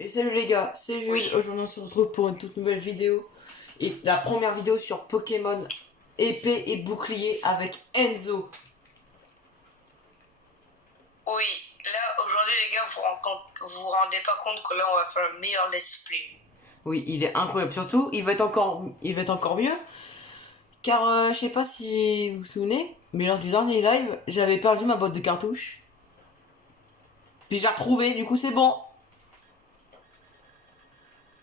Et salut les gars, c'est Jules. Oui. Aujourd'hui on se retrouve pour une toute nouvelle vidéo. Et la première vidéo sur Pokémon épée et bouclier avec Enzo. Oui, là aujourd'hui les gars, vous rendez pas compte que là on va faire le meilleur let's play. Oui, il est incroyable. Surtout, il va être encore mieux. Car je sais pas si vous vous souvenez, mais lors du dernier live, j'avais perdu ma boîte de cartouches. Puis j'ai retrouvé, du coup c'est bon.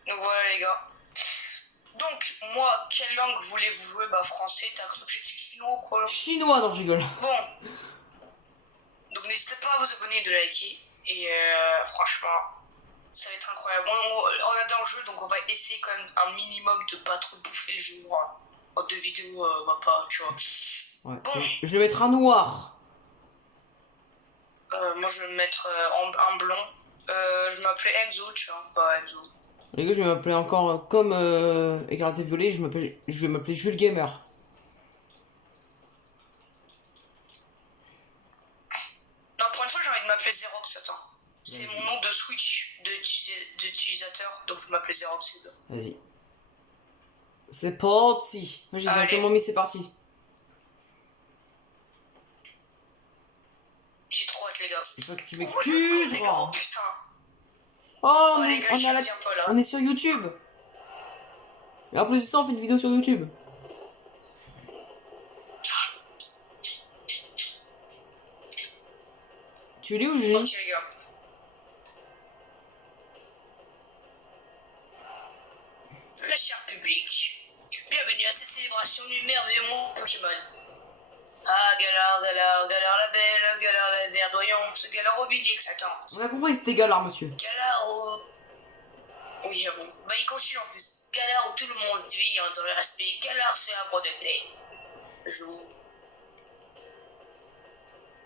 Donc voilà les gars. Donc moi, quelle langue voulez-vous jouer? Bah français, t'as cru que j'étais chinois ou quoi? Chinois, non, je rigole. Bon. Donc n'hésitez pas à vous abonner et de liker. Et franchement, ça va être incroyable. On adore le jeu, donc on va essayer quand même un minimum de pas trop bouffer le jeu. En 2 vidéos, on va pas, tu vois. Ouais. Bon. Je vais mettre un noir. Moi je vais me mettre en blond. Je m'appelais Enzo, tu vois. Bah Enzo. Les gars, je vais m'appeler encore comme Écarté Violet, je vais m'appeler Jules Gamer. Non, pour une fois, j'ai envie de m'appeler Xerox, attends. C'est mon nom de Switch d'utilisateur, donc je m'appelais Xerox. Vas-y. C'est parti. Moi j'ai directement mis c'est parti. J'ai trop hâte les gars. Je veux que tu m'excuses. Oh putain. Oh, les gars, on est sur YouTube. Et en plus de ça, on fait une vidéo sur YouTube. Tu lis ou je lis? Ok les gars. Le cher public, bienvenue à cette célébration du merveilleux monde Pokémon. Ah, Galar, Galar, Galar la belle, Galar la verdoyante, Galar au vide éclatante. On a compris, c'était Galar, monsieur. Galar au... Oui, j'avoue. Bah, il continue en plus. Galar où tout le monde vit dans le respect. Galar, c'est un bord de paix. Je vous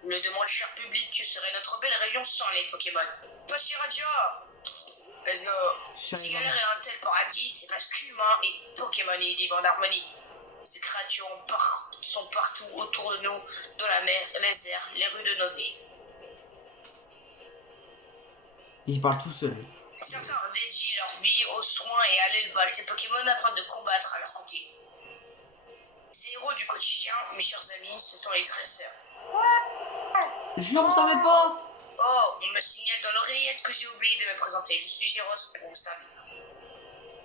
le demande, cher public, que serait notre belle région sans les Pokémon. Pachiradia! Let's go. Si Galar est un tel paradis, c'est parce qu'humains et Pokémon y vivent en harmonie. Ces créatures sont partout autour de nous, dans la mer, les airs, les rues de nos vies. Il parle tout seul. Certains dédient leur vie aux soins et à l'élevage des Pokémon afin de combattre à leur côté. Ces héros du quotidien, mes chers amis, ce sont les dresseurs. Jure, on savait pas. Oh, on me signale dans l'oreillette que j'ai oublié de me présenter. Je suis Géros pour vous servir.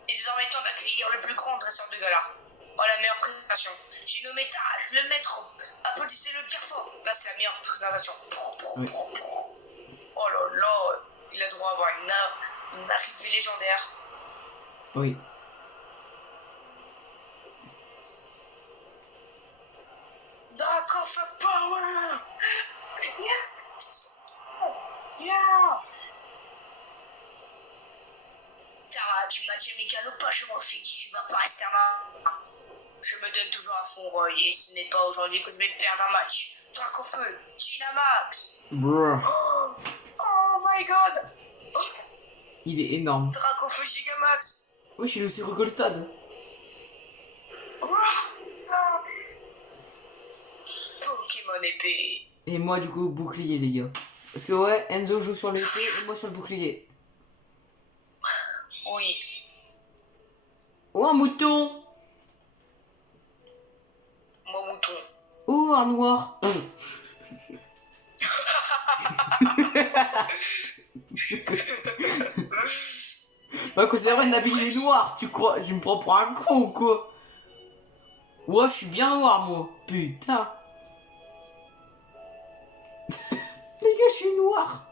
Il est désormais temps d'accueillir le plus grand dresseur de Galar. Oh, la meilleure présentation. J'ai nommé Taras, le maître. Applaudissez-le bien fort. Là, c'est la meilleure présentation. Oui. Oh là là, il a droit à avoir une arrivée légendaire. Oui. Dracoff Power! Yes! Yeah! Tara, tu m'as tué Mikalo, pas je m'en fiche, tu vas pas rester un... Je me donne toujours à fond, Roy, et ce n'est pas aujourd'hui que je vais perdre un match. Dracofeu, Dynamax! Brrr. Oh my god! Il est énorme. Dracofeu Gigamax! Oui, je suis aussi Recol-Stade. Pokémon épée. Et moi, du coup, bouclier, les gars. Parce que ouais, Enzo joue sur l'épée et moi sur le bouclier. Oui. Oh, un mouton. Mon mouton. Oh, un noir. Bah, quand c'est vrai, Nabil il est noir, tu crois? Je me prends pour un con ou quoi? Ouais, je suis bien noir, moi. Putain. Les gars, je suis noir.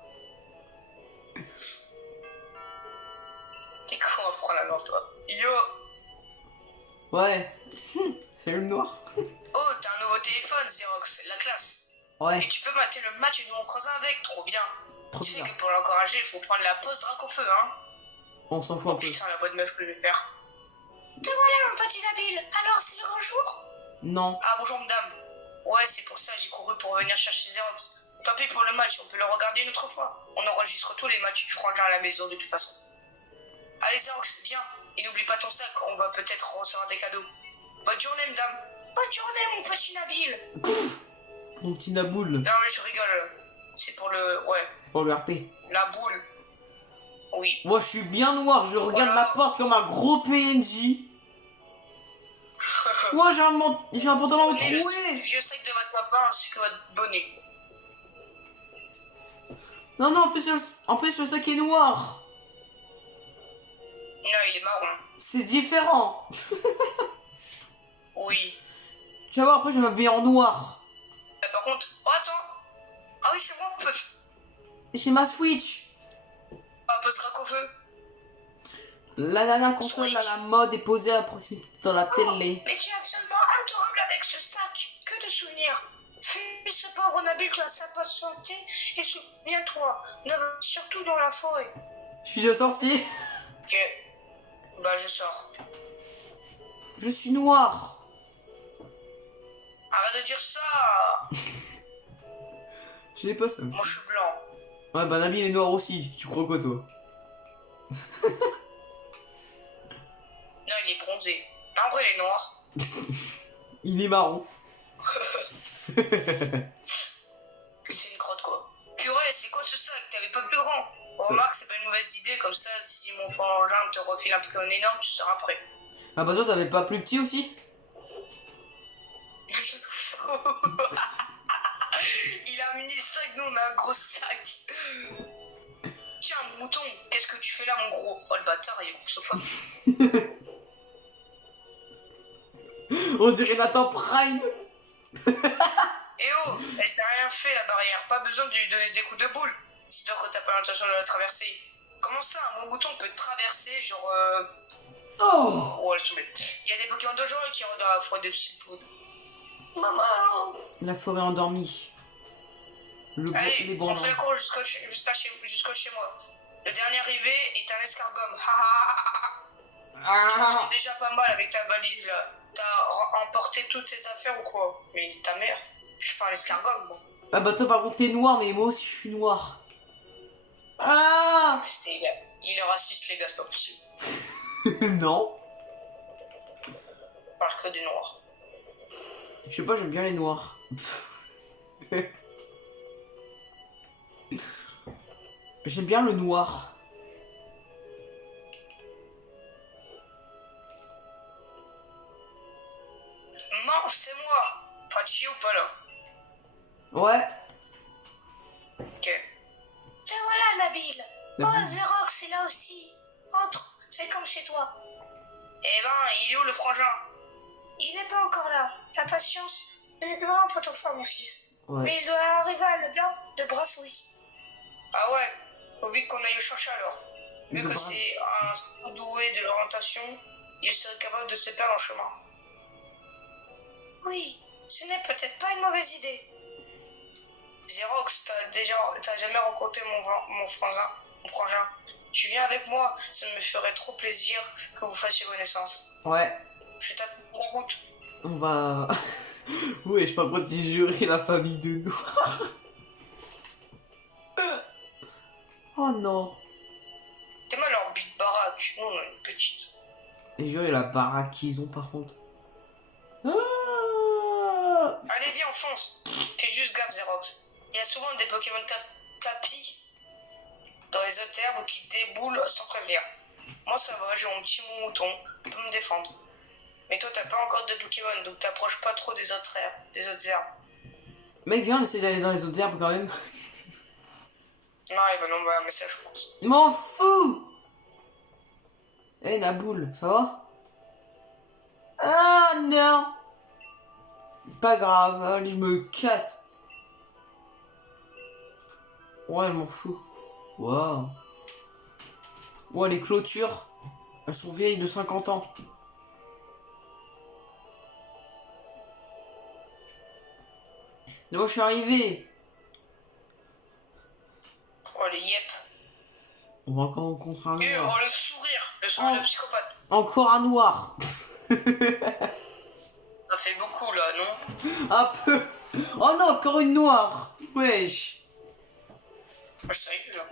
T'es con à prendre la main, toi. Yo! Ouais. Salut le noir. Oh, t'as un nouveau téléphone, Xerox, la classe. Ouais. Et tu peux mater le match et nous on croise avec, trop bien. Trop Tu sais bien. que pour l'encourager, il faut prendre la pause Dracofeu, hein. On s'en fout Oh un peu. putain, la voix de meuf que je vais faire. Te voilà, mon petit Nabil. Alors, c'est le grand jour? Non. Ah, bonjour, madame. Ouais, c'est pour ça, j'ai couru pour venir chercher Xerox. Tant pis pour le match, on peut le regarder une autre fois. On enregistre tous les matchs du frangin à la maison, de toute façon. Allez, Xerox, viens. Et n'oublie pas ton sac, on va peut-être recevoir des cadeaux. Bonne journée, madame. Bonne journée, mon petit Nabil. Mon petit Naboul. Non, mais je rigole. C'est pour le... Ouais, Pour le RP. la boule. Oui. Moi, je suis bien noir. Je regarde Voilà. la porte comme un gros PNJ. Moi, j'ai un pantalon Prenez le troué. vieux sac de votre papa ainsi que votre bonnet. Non, non, en plus, le sac est noir. Non, il est marron. C'est différent. Oui. Tu vas voir, après, je vais m'habiller en noir. Par contre... Oh, attends. Ah oui, c'est bon, on peut... J'ai ma Switch. On peut se rac au feu. La dernière console à la mode est posée à proximité dans la télé. Mais tu es absolument adorable avec ce sac. Que de souvenirs. Fais ce sport en adulte à sa bonne santé et souviens-toi, ne va surtout dans la forêt. Je suis déjà sorti. Ok. Bah, je sors. Je suis noir. Arrête de dire ça. Je l'ai pas ça. Moi, je suis blanc. Ouais, bah Nabil est noir aussi. Tu crois quoi, toi? Non, il est bronzé. En vrai, il est noir. Il est marron. C'est une crotte, quoi. Purée, c'est quoi ce sac? T'avais pas plus grand. Bon, remarque, c'est pas une mauvaise idée. Comme ça, si mon frangin te refile un peu en énorme, tu seras prêt. Ah bah toi, t'avais pas plus petit aussi? Il a un mini sac, nous on a un gros sac. Tiens, mouton, qu'est-ce que tu fais là, mon gros? Oh, le bâtard, il est grossophobe. On dirait Nathan Prime. Eh oh, elle t'a rien fait, la barrière. Pas besoin de lui donner des coups de boule. C'est sûr que t'as pas l'intention de la traverser. Comment ça, un mouton peut traverser, genre... Oh, Oh, laisse tomber. Il y a des Pokémon dangereux qui rendent dans la forêt de petites poules. Maman. la forêt endormie. Allez, Les on bons fait la course jusqu'à chez moi. Le dernier arrivé est un escargome. Ha ha ha. Tu te sens déjà pas mal avec ta valise là. T'as emporté toutes tes affaires ou quoi? Mais ta mère, je parle escargome, moi. Ah bah toi, par contre, t'es noir, mais moi aussi, je suis noir. Ah. Il est raciste, les gars, c'est pas possible. Non. On parle que des noirs. Je sais pas, j'aime bien les noirs. J'aime bien le noir. Non, c'est moi. Pachi ou pas là? Ouais. Ok. Te voilà, Nabil. Oh, Xerox est là aussi. Entre, fais comme chez toi. Eh ben, il est où le frangin? Il n'est pas encore là. La patience n'est vraiment pas ton fort, mon fils. Ouais. Mais il doit arriver à l'odeur de brasserie. Ah ouais, faut vite qu'on aille le chercher alors. Vu que c'est un doué de l'orientation, il serait capable de se perdre en chemin. Oui, ce n'est peut-être pas une mauvaise idée. Xerox, t'as jamais rencontré mon frangin. Tu viens avec moi, ça me ferait trop plaisir que vous fassiez connaissance. Ouais. Je tape la route. On va... Ouais, je sais pas quoi te jurer la famille de nous. Oh non. T'es mal leur bite baraque, nous on a une petite. Et jure, la baraque qu'ils ont par contre. Ah. Allez, viens, on fonce. Fais juste gaffe, Xerox. Il y a souvent des Pokémon tapis dans les autres herbes qui déboulent sans prévenir. Moi, ça va, j'ai mon petit mouton, je peux me défendre. Mais toi, t'as pas encore de Pokémon, donc t'approches pas trop des autres herbes. Mec, viens, on essaie d'aller dans les autres herbes quand même. Non, il va nous envoyer un message, je pense. M'en fous. Eh, Naboule, ça va? Ah non. Pas grave, allez, je me casse. Ouais, elle m'en fout. Waouh. Ouais, les clôtures, elles sont vieilles de 50 ans. Et moi, je suis arrivé. Oh, les yep. On va encore rencontrer un Et noir. oh, le sourire de psychopathe. Encore un noir. Ça fait beaucoup, là, non? Un peu. Oh non, encore une noire. Wesh. Moi, je savais là.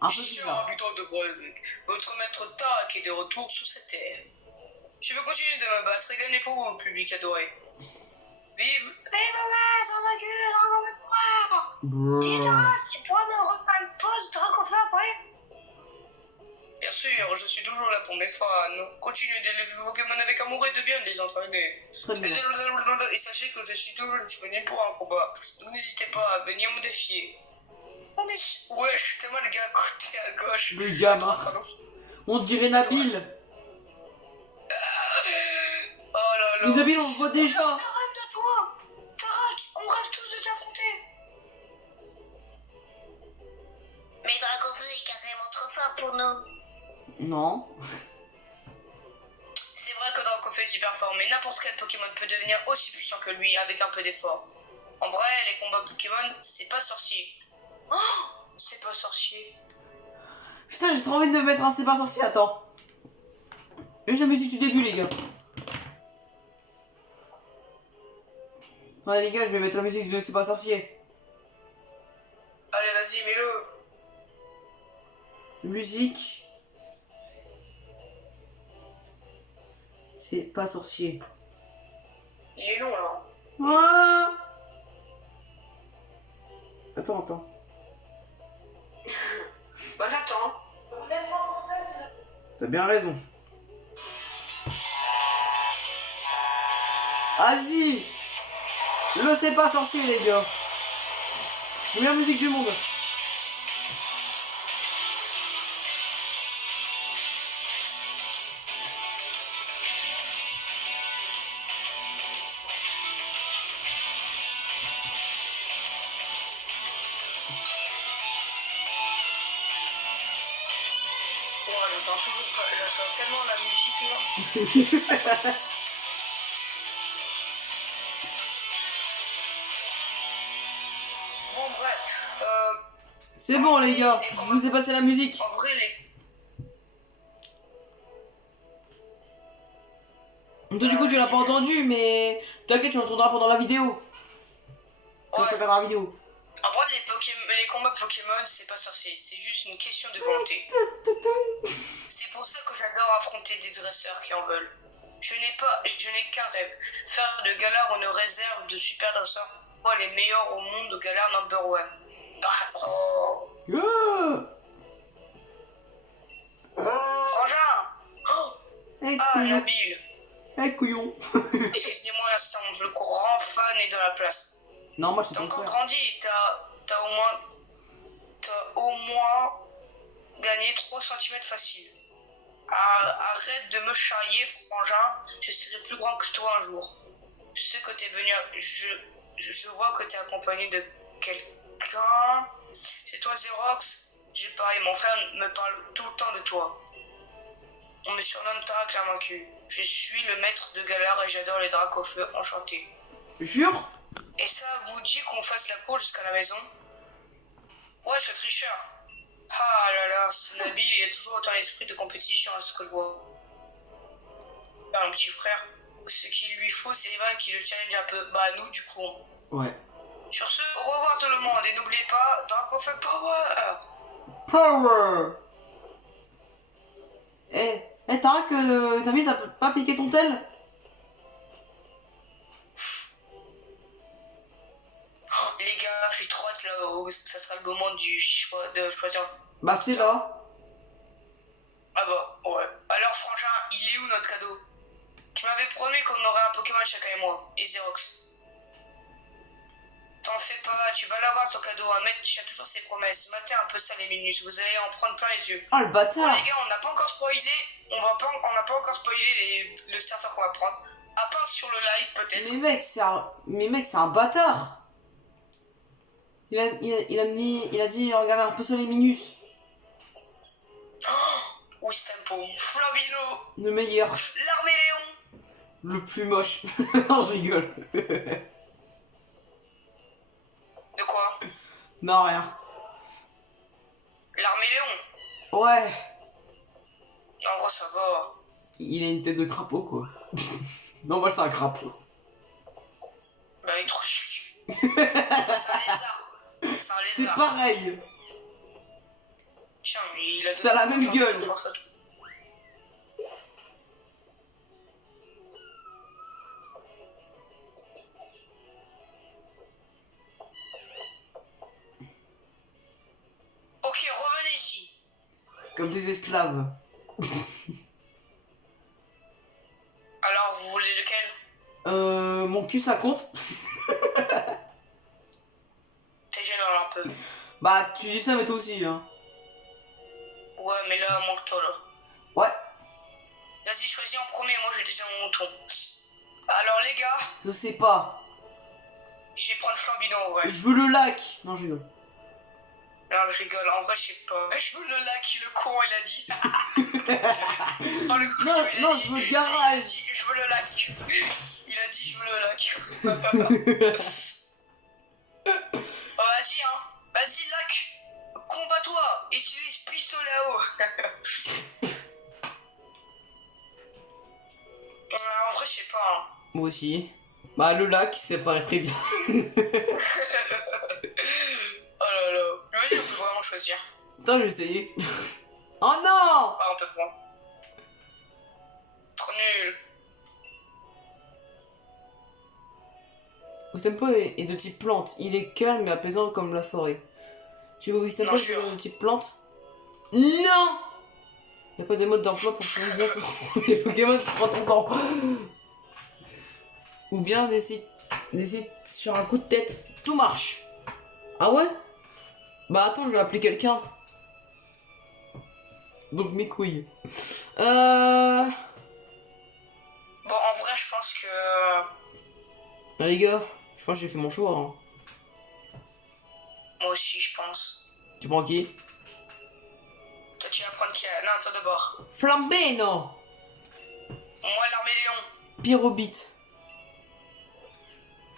Un peu Cher bizarre. habitant de Grolbeck, votre maître Tarak est de retour sur cette terre. Je veux continuer de me battre et gagner pour vous, public adoré. Vive le maître de Dieu dans mon mémoire! Bro. Dis-toi, tu pourras me refaire une pause de réconfort après? sûr, je suis toujours là pour mes fans. Continuez d'élever vos Pokémon avec amour et de bien les entraîner. Très bien. Et sachez que je suis toujours disponible pour un combat. Donc n'hésitez pas à venir me défier. On est... Wesh, t'es mal le gars à côté à gauche. Le gamin. Pardon. On dirait Nabil. Oh là là. Mais Nabil, on le voit déjà. On rêve de toi. Tarak, on rêve tous de t'affronter. Mais Dracofeu est carrément trop fort pour nous. Non. C'est vrai que Dracofeu est hyper fort, mais n'importe quel Pokémon peut devenir aussi puissant que lui avec un peu d'effort. En vrai, les combats Pokémon, c'est pas sorcier. Oh, c'est pas sorcier. Putain, j'ai trop envie de mettre un C'est pas sorcier. Attends. Et je me suis du début, les gars. Ouais, les gars, je vais mettre la musique de C'est pas sorcier. Allez, vas-y, mets-le. Musique. C'est pas sorcier. Il est long, là. Ah. Attends. Bah, j'attends. T'as bien raison. Vas-y. Le C'est pas sorcier, les gars. Meilleure musique du monde. J'entends tellement la musique là. Bon bref, C'est bon, les gars. Je vous ai passé la musique. en vrai Toi, du coup, tu l'as pas entendu, mais t'inquiète, tu l'entendras pendant la vidéo. Quand tu regarderas la vidéo. en vrai les combats Pokémon c'est pas sorcier, c'est juste une question de volonté. C'est pour ça que j'adore affronter des dresseurs qui en veulent. Je n'ai qu'un rêve, faire de Galar une réserve de super dresseurs, moi les meilleurs au monde de Galar number one. Frangin. Hey, Ah, couillon. Nabil. Hey, couillon. Excusez-moi un instant, le grand fan est dans la place. Non, moi, je suis T'as ton encore frère. grandi, t'as au moins gagné 3 cm facile. Arrête de me charrier, frangin, je serai plus grand que toi un jour. Je sais que t'es venu, je vois que t'es accompagné de quelqu'un. C'est toi, Xerox? J'ai pareil, mon frère me parle tout le temps de toi. On me surnomme Tarak la Vaincue. Je suis le maître de Galar et j'adore les Dracofeu, enchanté. Jure? Et ça vous dit qu'on fasse la course jusqu'à la maison? Ouais, je suis tricheur. Ah là là, ce Nabil, il a toujours autant l'esprit de compétition à ce que je vois. Mon petit frère, ce qu'il lui faut, c'est Eval qui le challenge un peu. Bah, nous, du coup. Ouais. Sur ce, au revoir tout le monde et n'oubliez pas, Dracofeu Power! Power! Tarak, t'as mis, t'as pas piqué ton tel? Oh, les gars, j'ai trop hâte là où ça sera le moment du choix de choisir. Bah, c'est là. Ah bah, ouais. Alors, frangin, il est où notre cadeau? Tu m'avais promis qu'on aurait un Pokémon chacun et moi, et Xerox. T'en fais pas, tu vas l'avoir ton cadeau, un mec qui tient toujours ses promesses. Matez un peu ça les minutes, vous allez en prendre plein les yeux. Oh, le Bon bâtard! les gars, on n'a pas encore spoilé, on n'a pas encore spoilé le starter qu'on va prendre. À part sur le live peut-être. Mais mec, c'est un bâtard! Il a dit, regardez un peu sur les minus. Oh, Wistempo, Flavino, Le meilleur. l'Arméléon. Le plus moche. Non, je rigole. De quoi? Non, rien. L'Arméléon. Ouais. En gros, ça va. Il a une tête de crapaud, quoi. Non, moi, c'est un crapaud. Bah, il est trop chiant. C'est un lézard. C'est un C'est lézard. pareil. Tiens, il a Ça a la même gueule. Ok, revenez ici. Comme des esclaves. Alors, vous voulez lequel? Mon cul ça compte. T'es gênant là un peu. Bah tu dis ça mais toi aussi hein. Ouais, mais là, manque-toi là. Ouais. Vas-y, choisis en premier, moi j'ai déjà mon mouton. Alors les gars, Je sais pas. je vais prendre Flambino, ouais. Je veux le lac. Non je rigole. Non, je rigole, en vrai, je sais pas. Je veux le lac, le con, il a dit. Oh, le con, Non, il a non, dit. je veux le Il a garage. dit, je veux le lac. Il a dit, je veux le lac. Oh, vas-y, hein. Vas-y, lac. Combat-toi. Utilise pistolet à eau. En vrai, je sais pas, hein. Moi aussi. Bah le lac ça paraît très bien. Oh là là. Vas-y, on peut vraiment choisir. Attends je vais essayer. Oh non. Ah, on peut prendre. Trop nul. Wistempo est de type plante. Il est calme et apaisant comme la forêt. Tu veux Wistempo Non, sûr. de type plante? Non. Y'a pas de mode d'emploi pour choisir les Pokémon qui prend ton temps. Ou bien décide sur un coup de tête. Tout marche. Ah ouais? Bah attends, je vais appeler quelqu'un. Donc mes couilles. Bon, en vrai, je pense que... Ah, les gars, je pense que j'ai fait mon choix. Hein. Moi aussi, je pense. Tu prends qui? Toi, tu vas prendre qui? Non, toi d'abord. Flambino. Moi, l'arméléon. Pyrobite.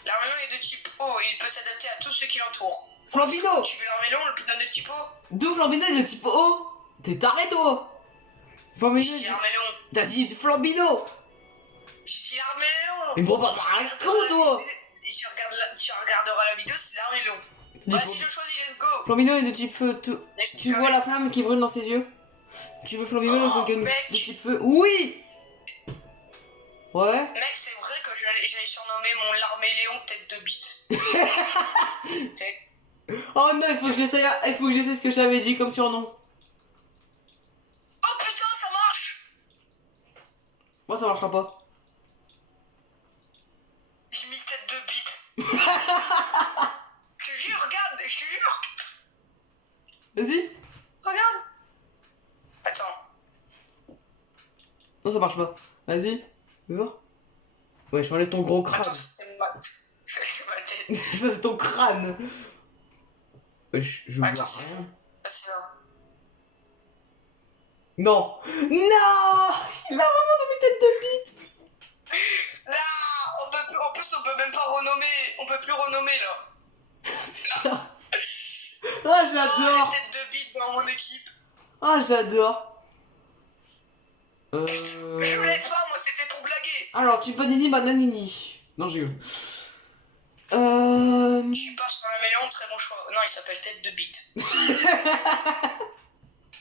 L'arméléon est de type eau. Il peut s'adapter à tout ce qui l'entoure. Flambino. Tu veux l'arméléon, le putain de type eau? D'où Flambino est de type O? T'es taré toi? Flambino. Je dis l'arméléon. T'as dit Flambino. Je dis l'arméléon. Mais bon, bah, un con toi. Tu regarderas la vidéo, c'est l'arméléon. Vas-y, je choisis, let's go. Flambino est de type feu. Tu vois la flamme qui brûle dans ses yeux? Tu veux Flambino Oh, de mec. type feu? Oui. Ouais. Mec, c'est vrai que j'allais surnommer mon l'arméléon tête de bite. Oh non, il faut que j'essaie ce que j'avais dit comme surnom. Oh putain, ça marche. Moi ça marchera pas. J'ai mis tête de bite. Je te jure, regarde, je te jure. Vas-y. Regarde. Attends. Non, ça marche pas. Vas-y. Fais voir. Ouais, je enlève ton gros crâne. Attends, c'est ma tête. Ça, c'est ton crâne. Je vois Attends, rien. c'est là. Non. Non. Il a vraiment mis tête de bite. Là, en plus, on peut même pas renommer. On peut plus renommer là. Putain. Ah, Oh, j'adore. tête de bite dans mon équipe. Ah, j'adore. Je voulais pas, moi, c'était pour blaguer. Alors, tu panini bananini. Non, j'ai eu. Je pars sur l'arméléon, très bon choix. Non, il s'appelle tête de bite.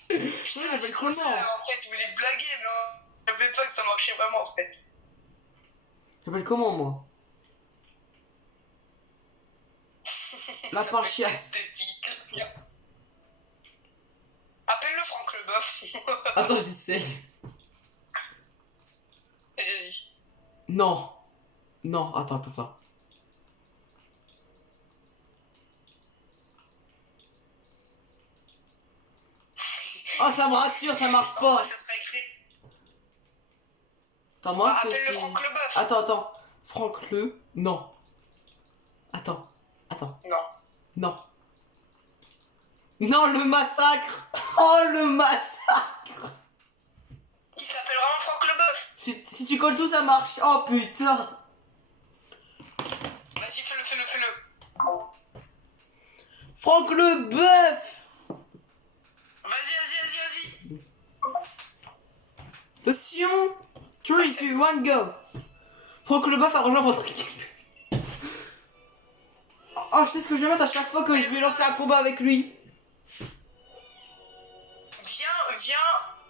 Il s'appelle comment? En fait, il voulait blaguer, mais je savais pas que ça marchait vraiment en fait. Il s'appelle comment, moi? La Parchiasse. Tête de bite. Appelle-le Franck Leboeuf. Attends, j'essaye. Vas-y. Non. Non, attends. Oh, ça me rassure, ça marche pas. Ça sera écrit. Attends, moi, Appelle-le Franck Leboeuf. Attends. Franck Le... Non. Attends. Non. Non, le massacre. Oh, le massacre. Il s'appelle vraiment Franck Leboeuf. Si tu colles tout, ça marche. Oh, putain. Vas-y, fais-le. Franck le bœuf. Vas-y. Attention. 3, 2, 1, go. Franck le bœuf a rejoint votre équipe. Oh, je sais ce que je vais mettre à chaque fois que je vais lancer un combat avec lui.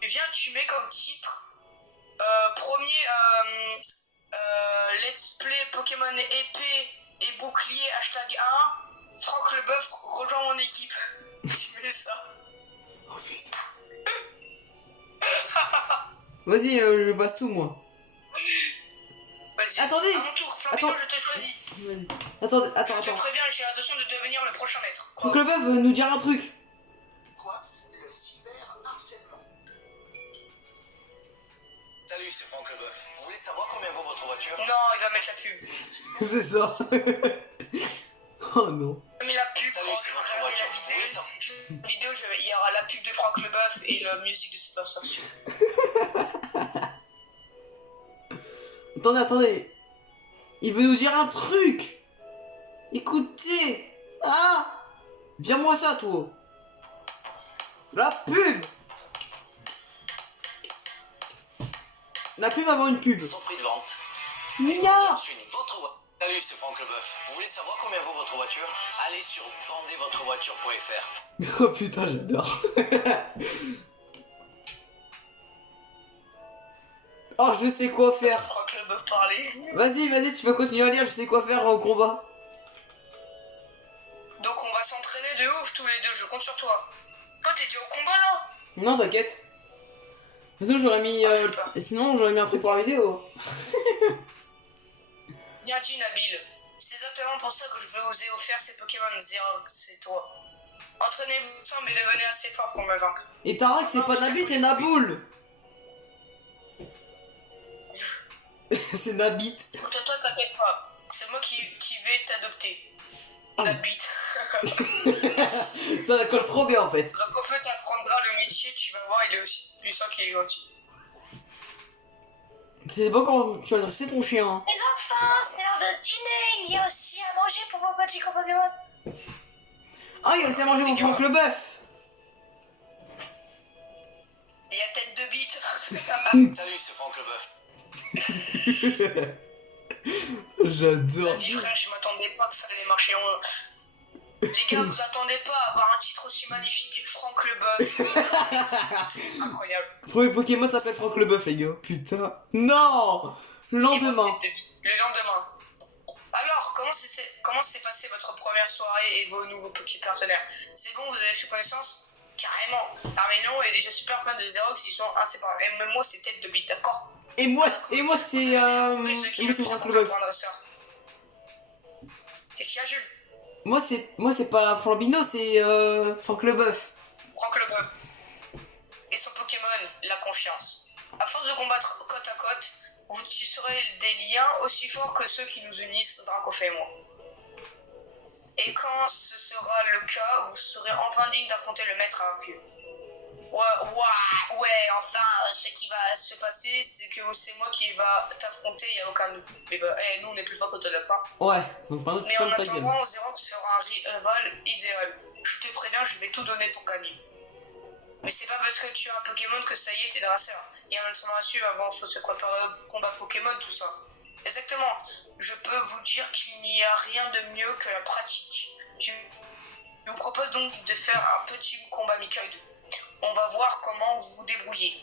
Viens, tu mets comme titre premier Let's Play Pokémon épée et bouclier hashtag 1. Franck Leboeuf rejoint mon équipe. Tu mets ça. Oh putain. Vas-y, je passe tout, moi. Vas-y, Attendez. à mon tour, Flamino, Attends. je t'ai choisi. Vas-y. Attends. Je te préviens, j'ai l'intention de devenir le prochain maître. Faut que le bœuf veut nous dire un truc. Quoi? Le cyberharcèlement. Salut, c'est Franck Leboeuf. Vous voulez savoir combien vaut votre voiture? Non, il va mettre la pub. C'est ça. Oh non. Mais la pub, Salut, c'est votre regardez voiture. la Oui, ça. vidéo, il y aura la pub de Franck Leboeuf et la musique de Superstation. Attendez. Il veut nous dire un truc. Écoutez. Ah. Viens-moi ça, toi. La pub. La pub avant une pub. Son prix de vente. Mia. Ensuite, votre voiture. Salut, c'est Franck Leboeuf. Vous voulez savoir combien vaut votre voiture? Allez sur vendezvotrevoiture.fr. Oh putain, j'adore. Oh, je sais quoi faire. Franck Leboeuf parler. Vas-y, tu peux continuer à lire, je sais quoi faire au combat. Donc on va s'entraîner de ouf tous les deux, je compte sur toi. Toi, t'es déjà au combat là? Non, t'inquiète. Sinon, j'aurais mis. Ah, je sais pas. Sinon, j'aurais mis un truc pour la vidéo. Bien dit, Nabil. C'est exactement pour ça que je veux oser offrir ces Pokémon. Xerox, c'est toi. Entraînez-vous ensemble et devenez assez fort pour me vaincre. Et Tarak, c'est Non, pas je t'ai Nabi, pris. c'est Naboul. C'est Nabit. Toi, t'inquiète pas. C'est moi qui vais t'adopter. Nabil. Ça colle trop bien en fait. Donc en fait, t'apprendras le métier, tu vas voir, il est aussi puissant qu'il est gentil. C'est bon quand tu as dressé ton chien. Hein. Les enfants, c'est l'heure de dîner. Il y a aussi à manger pour vos petits compagnons. Ah, il y a aussi à manger mon Franck Leboeuf. Il y a tête de bite. Salut, c'est Franck Leboeuf. J'adore. Dis frère, je m'attendais pas que ça allait marcher. Les gars, vous attendez pas à avoir un titre aussi magnifique. Franck Leboeuf. Incroyable. Le premier Pokémon s'appelle Franck Leboeuf, les gars. Putain. Non. Le lendemain. Le lendemain. Alors, comment s'est passée votre première soirée et vos nouveaux partenaires? C'est bon, vous avez fait connaissance? Carrément. Arménion est déjà super fan de Xerox, ils sont inséparables. Et même moi, c'est tête de bite, d'accord? Et moi c'est Franck Leboeuf. Qu'est-ce qu'il y a, Jules? Moi c'est pas Flambino, c'est Franck Leboeuf. Franck Leboeuf. Et son Pokémon, la confiance. À force de combattre côte à côte, vous tisserez des liens aussi forts que ceux qui nous unissent, Dracofeu et moi. Et quand ce sera le cas, vous serez enfin digne d'affronter le maître invaincu. Ouais, enfin, ce qui va se passer, c'est que c'est moi qui va t'affronter, il n'y a aucun doute. Mais bah, nous, on est plus fort que toi, d'accord? Ouais, donc par Mais en attendant, Xerox sera un rival idéal. Je te préviens, je vais tout donner pour gagner. Mais c'est pas parce que tu as un Pokémon que ça y est, t'es dresseur. Il y a un entraînement à suivre avant, faut se préparer au combat Pokémon, tout ça. Exactement. Je peux vous dire qu'il n'y a rien de mieux que la pratique. Je vous propose donc de faire un petit combat amical. On va voir comment vous vous débrouillez.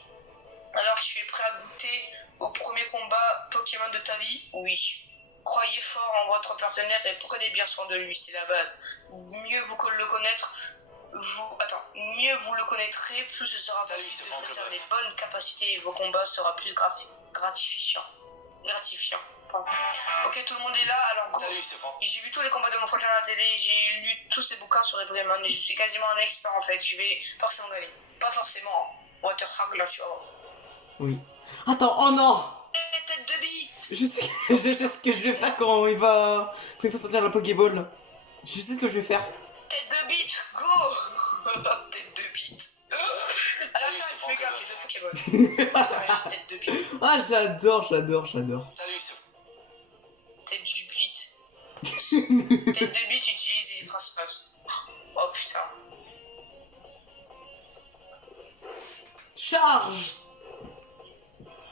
Alors, tu es prêt à goûter au premier combat Pokémon de ta vie? Oui. Croyez fort en votre partenaire et prenez bien soin de lui, c'est la base. Mieux vous le connaître, mieux vous le connaîtrez, plus ce sera possible de choisir les bonnes capacités et vos combats sera plus gratifiant. Pardon. Ok, tout le monde est là, alors go. Salut, c'est Franck. J'ai vu tous les combats de mon frère à la télé, j'ai lu tous ces bouquins sur les Pokémon et je suis quasiment un expert en fait, je vais forcément gagner. Pas forcément, Waterhag là, tu vois. Oui. Attends, oh non. Tête de bite. Je sais ce que je vais faire quand il va sortir la Pokéball. Là. Je sais ce que je vais faire. Tête de bite, go. Tête de bite. À l'attaque, fais gaffe, j'ai deux Pokémon. Putain, j'ai tête de bite. Ah, j'adore. Salut, c'est Tête du bite. Tête de bite utilise les traces. Oh putain. Charge.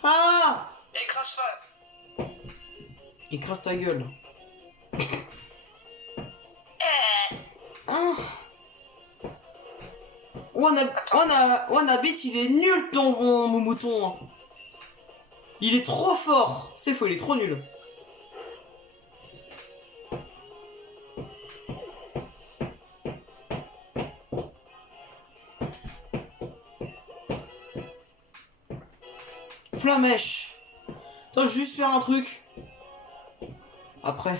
Ah. Écrase phase. Écrase ta gueule. Ah. Wanabit, il est nul ton mouton. Il est trop fort. C'est faux, il est trop nul. Flamèche. Attends, je vais juste faire un truc. Après.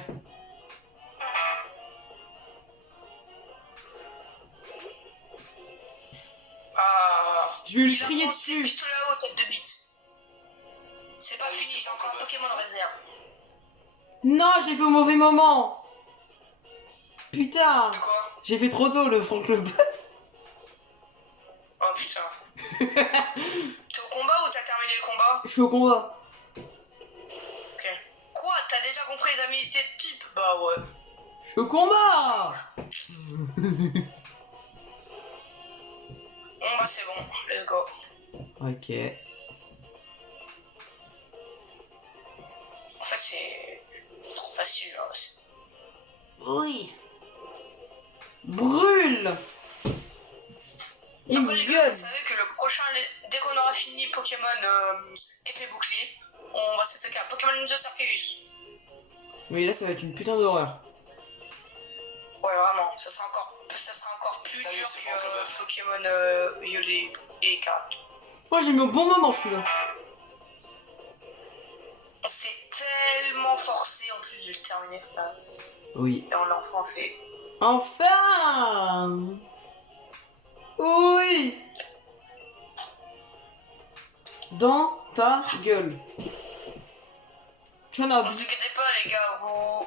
Ah. Je vais lui Il a crier monté dessus. pistolet à eau, tête de bite. C'est pas Salut, fini, c'est j'ai encore un Franck Pokémon en réserve. Non, je l'ai fait au mauvais moment. Putain. De quoi? J'ai fait trop tôt le Franck le Bœuf. Oh putain. T'es au combat ou t'as terminé le combat? Je suis au combat. Ok. Quoi? T'as déjà compris les habilités de type? Bah ouais. Je suis au combat. Bon bah c'est bon, let's go. Ok. En fait c'est trop facile là. Oui. Brûle. Il Après me les gars, gueule. vous savez que le prochain, dès qu'on aura fini Pokémon épée bouclier, on va s'attaquer à Pokémon Ninja Arceus. Mais là, ça va être une putain d'horreur. Ouais vraiment, ça sera encore plus Salut, dur c'est Franck le que Bœuf. Pokémon Violet et Écarlate. Moi, j'ai mis au bon moment celui-là. On s'est tellement forcé en plus de le terminer frère. Oui. Et on l'a enfin fait. Enfin. Oui. Dans ta gueule. Tu en as Ne vous inquiétez pas les gars, vous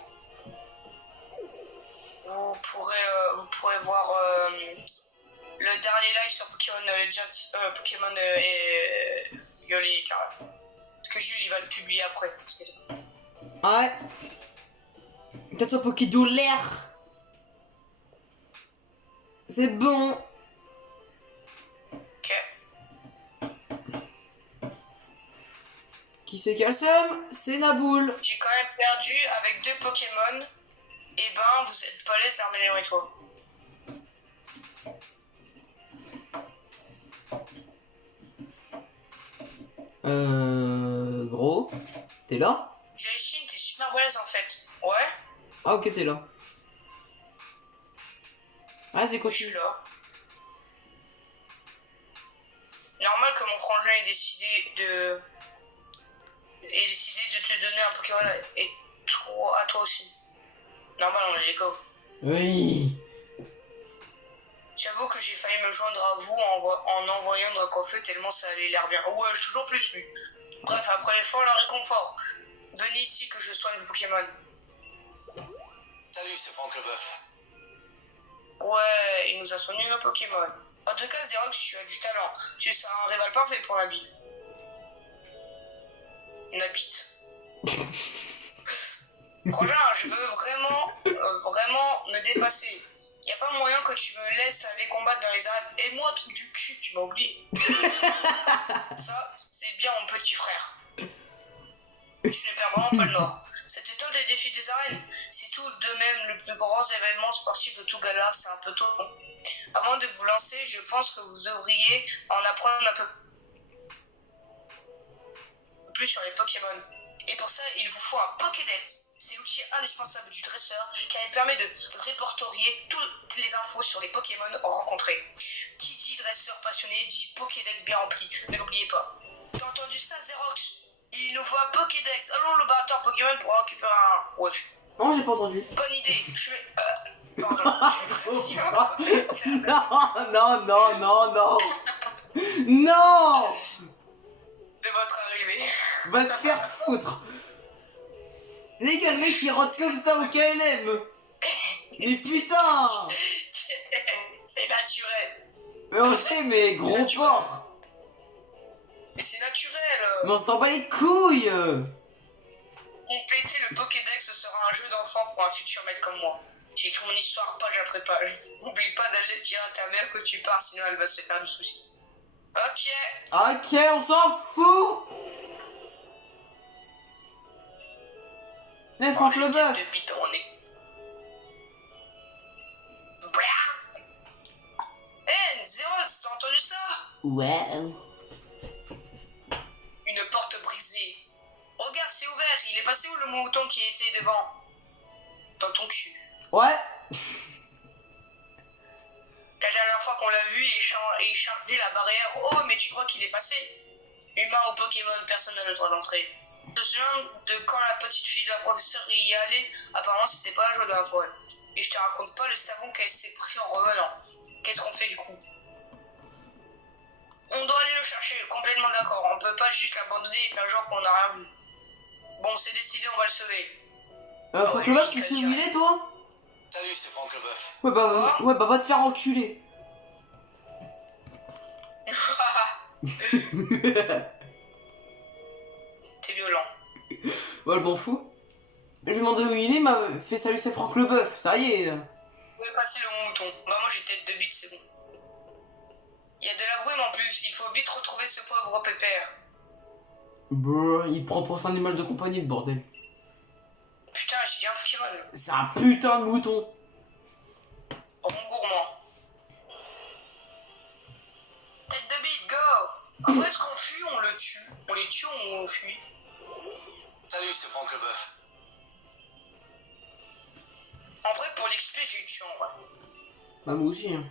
pourrez voir le dernier live sur Pokémon Legends, Pokémon et Violet et Écarlate. Parce que Jules il va le publier après. Ouais. T'as ton Pokédo l'air. C'est bon. Ok. Qui c'est qui a le seum? C'est Naboul. J'ai quand même perdu avec 2 Pokémon. Et ben vous êtes pas les Arméléon et toi. Gros. T'es là? Jaichine, t'es super balèze en fait. Ouais, Ah ok, t'es là. Vas-y, je suis continue. là. Normal que mon frangin ait décidé de te donner un Pokémon et à toi aussi. Normal, on est les gars. Oui. J'avoue que j'ai failli me joindre à vous en envoyant Dracofeu tellement ça allait l'air bien. Ouais, je toujours plus lui. Bref, après l'effort, le réconfort. Venez ici que je soigne vos Pokémon. Salut, c'est Franck le Bœuf. Ouais, il nous a soigné nos Pokémon. En tout cas, Xerox, tu as du talent. Tu seras un rival parfait pour Nabi. Nabit. Frangin, je veux vraiment me dépasser. Y a pas moyen que tu me laisses aller combattre dans les arènes. Et moi, tout du cul, tu m'as oublié. Ça, c'est bien mon petit frère. Tu ne perds vraiment pas le nord. C'était toi des défis des arènes. C'est tout de même le plus grand événement sportif de tout gala, c'est un peu tôt. Avant de vous lancer, je pense que vous devriez en apprendre un peu plus sur les Pokémon. Et pour ça, il vous faut un Pokédex. C'est l'outil indispensable du dresseur car il permet de répertorier toutes les infos sur les Pokémon rencontrés. Qui dit dresseur passionné dit Pokédex bien rempli. Ne l'oubliez pas. T'as entendu ça, Xerox? Il nous faut un Pokédex. Allons le batteur Pokémon pour en récupérer un. Ouais. Non, j'ai pas entendu. Bonne idée. Je vais. Pardon. Non, non, non, non, non. Non. De votre arrivée. Va te faire foutre. Les gars, le mec il rentre comme ça au KLM. Mais putain. C'est naturel. Mais on sait, mais gros porc. Mais c'est naturel. Mais on s'en bat les couilles. Compléter le Pokédex ce sera un jeu d'enfant pour un futur maître comme moi. J'ai écrit mon histoire page après page. N'oublie pas d'aller dire à ta mère que tu pars, sinon elle va se faire du souci. Ok. Ok, on s'en fout. Eh, Franck le Bœuf. De bidonner. Hey, Xerox, t'as entendu ça? Ouais. Une porte brisée. Regarde, c'est ouvert. Il est passé où le mouton qui était devant? Dans ton cul. Ouais. La dernière fois qu'on l'a vu, il chargeait la barrière. Oh, mais tu crois qu'il est passé? Humain ou Pokémon, personne n'a le droit d'entrer. Je me souviens de quand la petite fille de la professeure y allait, apparemment c'était pas la joie de la forêt. Et je te raconte pas le savon qu'elle s'est pris en revenant. Qu'est-ce qu'on fait du coup? On doit aller le chercher, complètement d'accord. On peut pas juste l'abandonner et faire genre qu'on n'a rien vu. Bon, c'est décidé, on va le sauver. Franck Leboeuf, tu sais où il est, toi? Salut, c'est Franck Leboeuf. Ouais, bah va te faire enculer. T'es violent. Ouais, je m'en fous. Je lui ai demandé où il est, il m'a fait salut, c'est Franck Leboeuf. Ça y est. Vous pouvez passer le mouton. Bah, moi j'ai tête de bite, c'est bon. Il y a de la brume en plus, il faut vite retrouver ce pauvre pépère. Brrr, il prend pour son animal de compagnie, le bordel. Putain, j'ai dit un Pokémon. C'est un putain de mouton. Oh mon gourmand. Tête de bite, go. Après, est-ce qu'on fuit ou on le tue? On les tue ou on fuit? Salut, c'est Franck Leboeuf. En vrai, pour l'XP, j'ai eu tué en vrai. Bah, moi aussi, hein.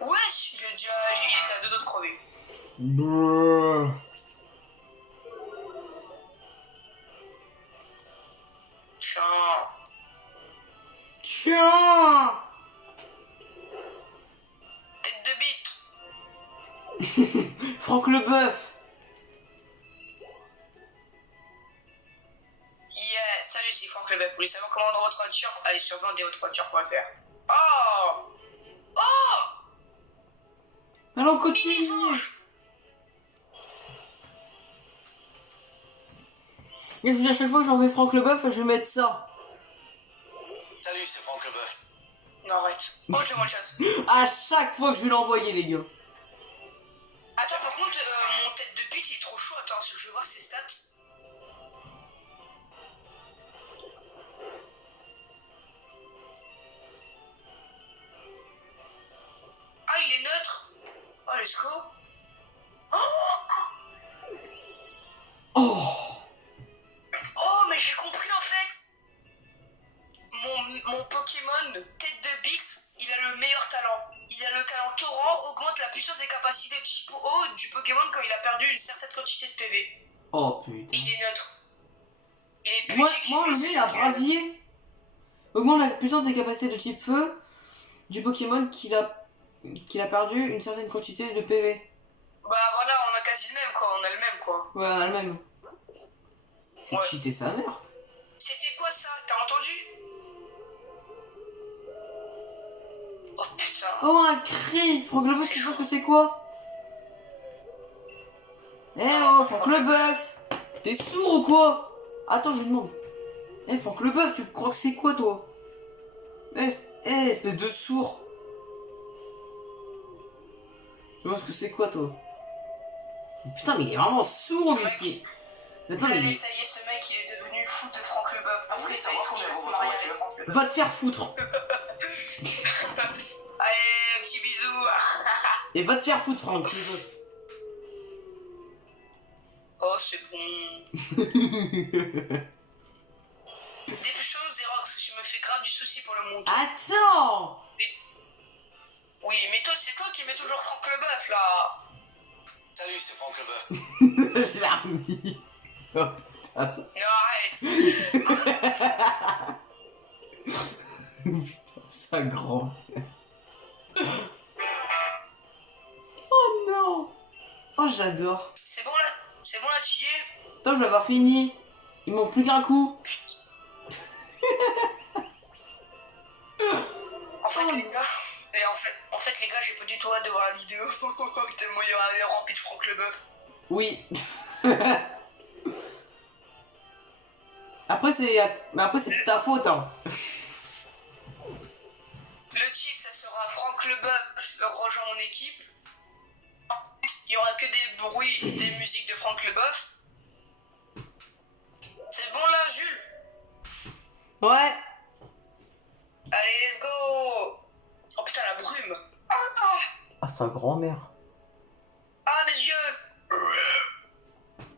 Wesh, il était à deux doigts de crever. Brrr. Tiens. Tête de bite. Franck Leboeuf. Yeah, salut, c'est Franck Leboeuf. Vous voulez savoir comment rendre votre voiture? Allez sur blindezvotrevoiture.fr. Oh. Oh. Alors, on Mini continue. ange. Et je vous dis, à chaque fois que j'en vais Franck Leboeuf, je vais mettre ça. Salut, c'est Franck Leboeuf. Non, arrête. Oh, je one shot. À chaque fois que je vais l'envoyer, les gars. Attends, par contre, mon tête de bite il est trop chaud. Attends, je veux voir ses stats. Ah, il est neutre. Oh, let's go. Oh, Oh. oh, mais j'ai compris en fait. Mon Pokémon tête de bite, il a le meilleur talent. Il a le talent torrent, augmente la puissance des capacités de type eau du Pokémon quand il a perdu une certaine quantité de PV. Oh, Et putain. il est neutre. Il est Moi, pudique, le mien, il a brasier. Augmente la puissance des capacités de type feu du Pokémon qu'il a perdu une certaine quantité de PV. Bah voilà, on a quasi le même quoi, on a le même quoi. Ouais, on a le même. C'est Ouais. cheaté sa mère. C'était quoi ça? T'as entendu? Oh putain. Oh, un cri. Franck Leboeuf, tu penses que c'est quoi? Eh oh, Franck Leboeuf. T'es sourd ou quoi? Attends, je lui demande. Eh, Franck Leboeuf, tu crois que c'est quoi, toi? Espèce de sourd. Tu penses que c'est quoi, toi? Putain, mais il est vraiment sourd, lui, ici. Attends, Ça mais y est, ce mec il est devenu fou de Franck Leboeuf. Après, ça va être combien il va vaut se votre marier avec voiture? Franck Leboeuf. Va te faire foutre. Allez, petit bisou. Et va te faire foutre, Franck Leboeuf. Oh, c'est bon. Dépêchons-nous, Xerox, je me fais grave du souci pour le monde. Attends. Oui, mais toi, c'est toi qui mets toujours Franck Leboeuf là. Salut, c'est Franck Leboeuf. Je l'ai remis. Oh, putain, ça... Non, arrête. Putain, ça grand. Oh non. Oh, j'adore. C'est bon là, tu y es? Attends, je vais avoir fini. Il manque plus qu'un coup. En fait, les gars, les gars, j'ai pas du tout hâte de voir la vidéo. Tellement il y aura rempli de Franck Leboeuf. Oui. Après, c'est de ta faute, hein. Le titre, ça sera Franck Leboeuf rejoint mon équipe. Il y aura que des bruits, des musiques de Franck Leboeuf. C'est bon là, Jules? Ouais. Allez, let's go. Oh putain, la brume. Ah, sa grand-mère. Ah, mes yeux.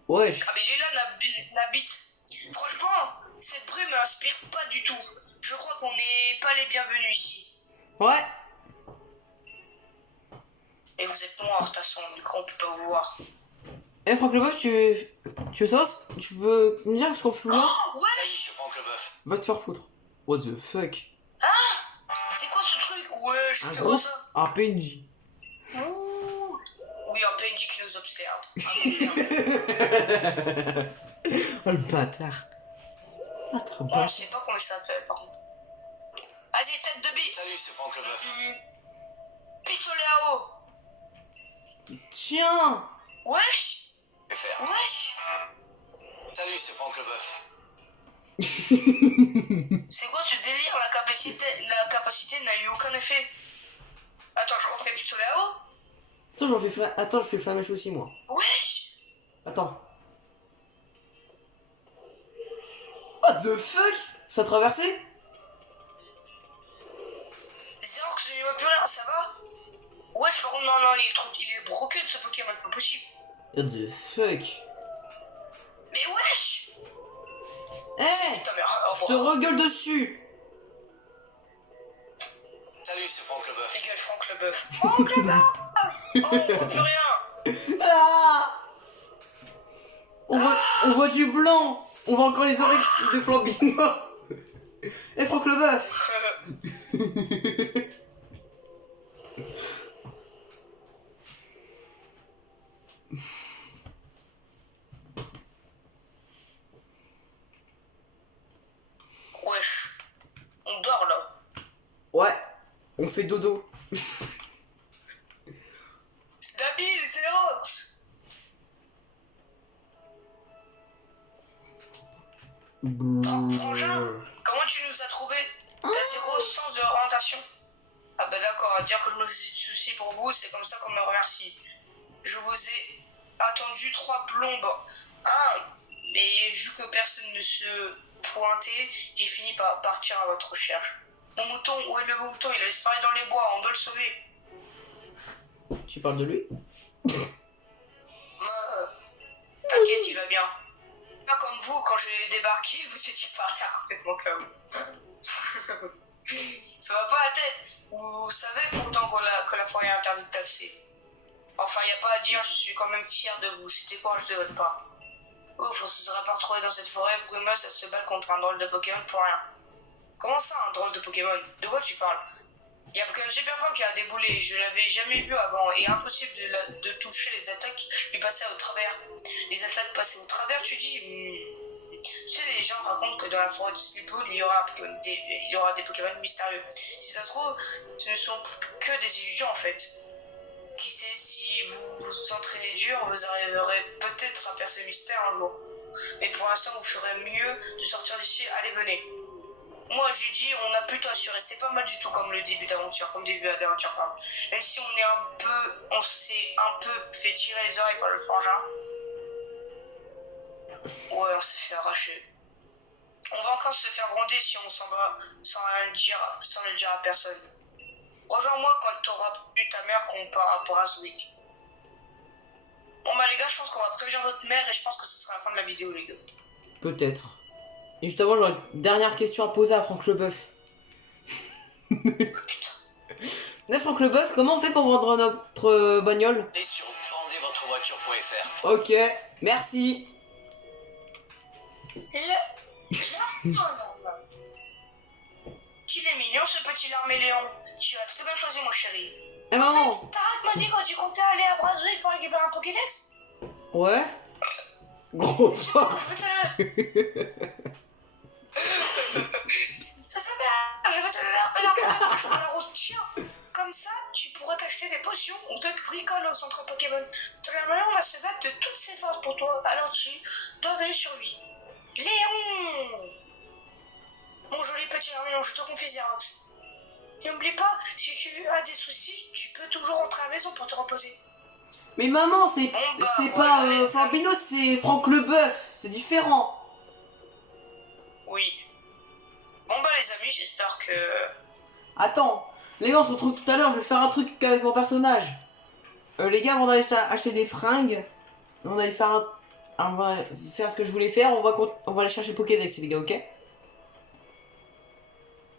Wesh. Ah, mais il est là, Nabit. Franchement, cette brume m'inspire pas du tout. Je crois qu'on n'est pas les bienvenus ici. Ouais. Et vous êtes noir, de toute façon, du coup on peut pas vous voir. Eh Franck Leboeuf, tu veux savoir, tu veux me dire ce qu'on fout là? Oh, ouais. Salut, c'est Franck Leboeuf. Va te faire foutre. What the fuck? C'est quoi ce truc? Ouais, je Un fais gros... quoi ça? Un PNJ. Ouh. Oui, un PNJ qui nous observe. Oh le bâtard. Ah, trop On bâtard. sait pas comment il s'appelle par contre. Vas-y, tête de bite. Salut, c'est Franck Leboeuf. Pistolet à eau. Tiens. Wesh. FR. Wesh. Salut, c'est Franck Leboeuf. C'est quoi ce délire? La capacité n'a eu aucun effet. Attends, je refais pistolet à eau. Attends, je fais flamèche aussi moi. Wesh. Attends. What the fuck? Ça a traversé? Zéro que je n'y vois plus rien, ça va? Wesh, par contre, non, il est broken ce Pokémon, c'est pas possible. What the fuck? Mais wesh. Eh, Ta mère, au je te revoir. regueule dessus. Salut, c'est Franck Leboeuf. Fais gueule, Franck Leboeuf. Franck Leboeuf. Oh, on voit plus rien. Ah, on voit du blanc. On voit encore les oreilles de Flambino. Eh Franck Leboeuf. Wesh. On dort là. Ouais, on fait dodo. Dabil, c'est Rox. Frangin, comment tu nous as trouvé? T'as zéro sens de orientation. Ah bah d'accord, à dire que je me faisais du souci pour vous, c'est comme ça qu'on me remercie. Je vous ai attendu 3 plombes. Ah, mais vu que personne ne se pointait, j'ai fini par partir à votre recherche. Mon mouton, où est le mouton? Il a disparu dans les bois, on doit le sauver. Tu parles de lui? T'inquiète, il va bien. Pas comme vous, quand j'ai débarqué, vous étiez par terre complètement comme. Ça va pas la tête. Vous savez pourtant que la forêt est interdite de taxer. Enfin, y a pas à dire, je suis quand même fier de vous. C'était courage de votre part. Ouf, on se serait pas retrouvé dans cette forêt brumeuse à se battre contre un drôle de Pokémon pour rien. Comment ça, un drôle de Pokémon? De quoi tu parles? Il y a qu'un Superfort qui a déboulé, je l'avais jamais vu avant, et impossible de toucher les attaques lui passer au travers. Les attaques passées au travers, tu dis... Tu sais, les gens racontent que dans la forêt de Sleepwood, il y aura des Pokémon mystérieux. Si ça se trouve, ce ne sont que des illusions en fait. Qui sait, si vous vous entraînez dur, vous arriverez peut-être à percer le mystère un jour. Mais pour l'instant, vous ferez mieux de sortir d'ici, allez, venez. Moi, j'ai dit, on a plutôt assuré. C'est pas mal du tout comme le début d'aventure, pardon. Même si on s'est un peu fait tirer les oreilles par le frangin. Ouais, on s'est fait arracher. On va encore se faire gronder si on s'en va sans le dire à personne. Rejoins-moi quand t'auras eu ta mère qu'on part à Braswick. Bon bah les gars, je pense qu'on va prévenir votre mère et je pense que ce sera la fin de la vidéo les gars. Peut-être. Et justement, j'aurais une dernière question à poser à Franck Leboeuf. Putain. Mais Franck Leboeuf, comment on fait pour vendre notre bagnole? Et sur vendezvotrevoiture.fr. Ok, merci. Qu'il est mignon ce petit larméléon. Tu as très bien choisi mon chéri. Eh maman. En fait, t'arrêtes m'a dit quand tu comptais aller à Braswick pour récupérer un Pokédex? Ouais. Gros. C'est bon, je vais te... Ça s'appelle, je vais te donner un peu d'argent de poche pour la route chien. Comme ça, tu pourras t'acheter des potions ou d'autres bricoles au centre Pokémon. Ton larméléon va se battre de toutes ses forces pour toi, alors tu dois veiller sur lui. Léon! Mon joli petit larméléon, je te confie Xerox. N'oublie pas, si tu as des soucis, tu peux toujours rentrer à la maison pour te reposer. Mais maman, c'est Bon, bah, c'est voilà, pas les Flambino, c'est Franck Leboeuf. C'est différent. Oui. Bon bah les amis, j'espère que... Attends, les gars, on se retrouve tout à l'heure. Je vais faire un truc avec mon personnage. Les gars, on va acheter des fringues. On va aller faire on va faire ce que je voulais faire. On va aller chercher Pokédex, les gars, ok?